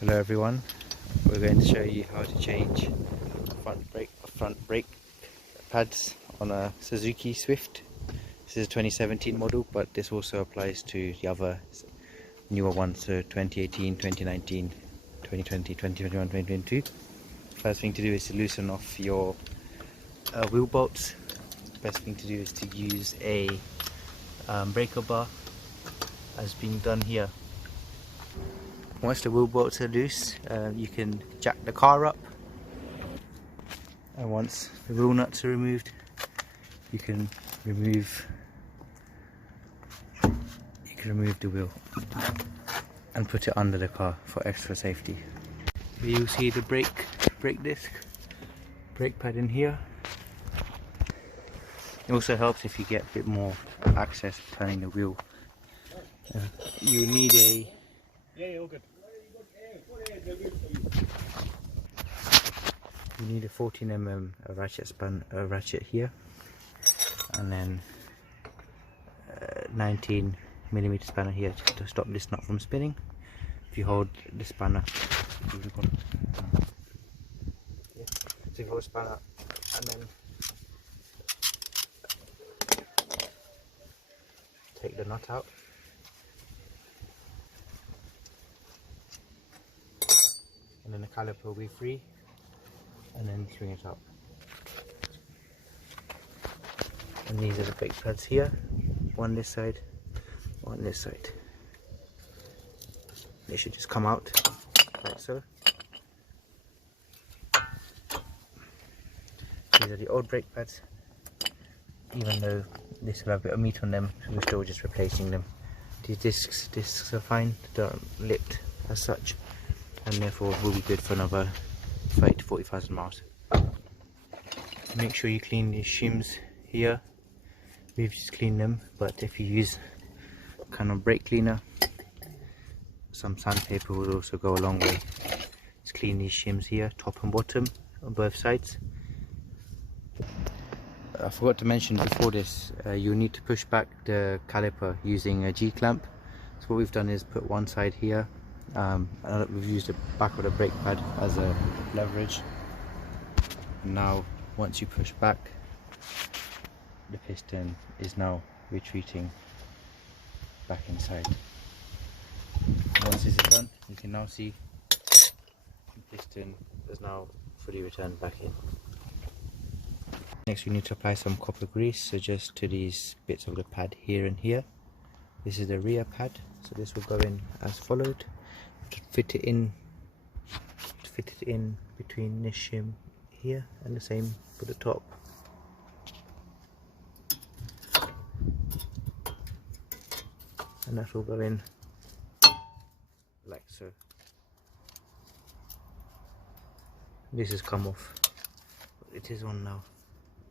Hello everyone, we're going to show you how to change front brake pads on a Suzuki Swift. This is a 2017 model, but this also applies to the other newer ones, so 2018, 2019, 2020, 2021, 2022. First thing to do is to loosen off your wheel bolts. Best thing to do is to use a breaker bar as being done here. Once the wheel bolts are loose, you can jack the car up, and once the wheel nuts are removed, you can remove the wheel and put it under the car for extra safety. You'll see the brake disc, brake pad in here. It also helps if you get a bit more access turning the wheel. You need a You need a 14mm ratchet here, and then 19mm spanner here to stop this nut from spinning. If you hold the spanner, and then take the nut out, and then the caliper will be free, and then swing it up. And these are the brake pads here, one this side, one this side. They should just come out like so. These are the old brake pads. Even though this will have a bit of meat on them, we're still just replacing them. These discs are fine, they aren't lipped as such, and therefore will be good for another 30 to 40,000 miles. Make sure you clean these shims here. We've just cleaned them, but if you use kind of brake cleaner, some sandpaper would also go a long way. Just clean these shims here, top and bottom on both sides. I forgot to mention before this, you'll need to push back the caliper using a G-clamp. So what we've done is put one side here, we've used the back of the brake pad as a leverage. And now once you push back, the piston is now retreating back inside. Once this is done, you can now see the piston is now fully returned back in. Next we need to apply some copper grease, so just to these bits of the pad here and here. This is the rear pad, so this will go in as followed. To fit it in between this shim here, and the same for the top. And that will go in like so. This has come off, but it is on now.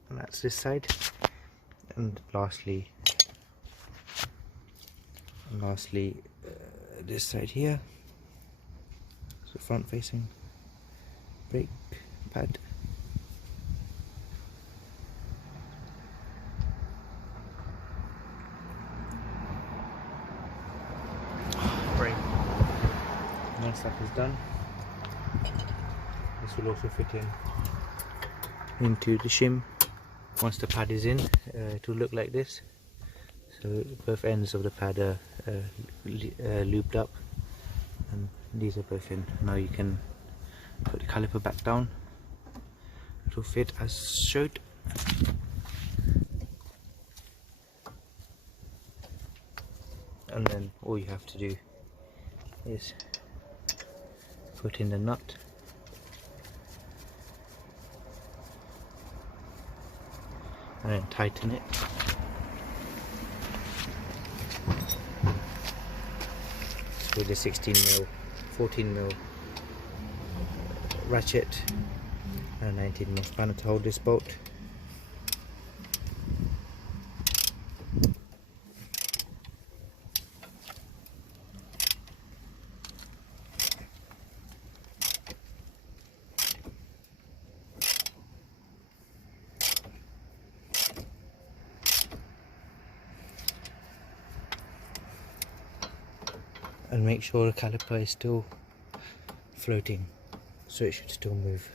And that's this side. And lastly this side here. So front facing brake pad. Brake. Once that is done, this will also fit into the shim. Once the pad is in, it will look like this. So both ends of the pad are looped up, and these are both in. Now you can put the caliper back down. It will fit as showed. And then all you have to do is put in the nut. And then tighten it. With a 16mm, 14mm ratchet and a 19mm spanner to hold this bolt. and make sure the caliper is still floating, so it should still move.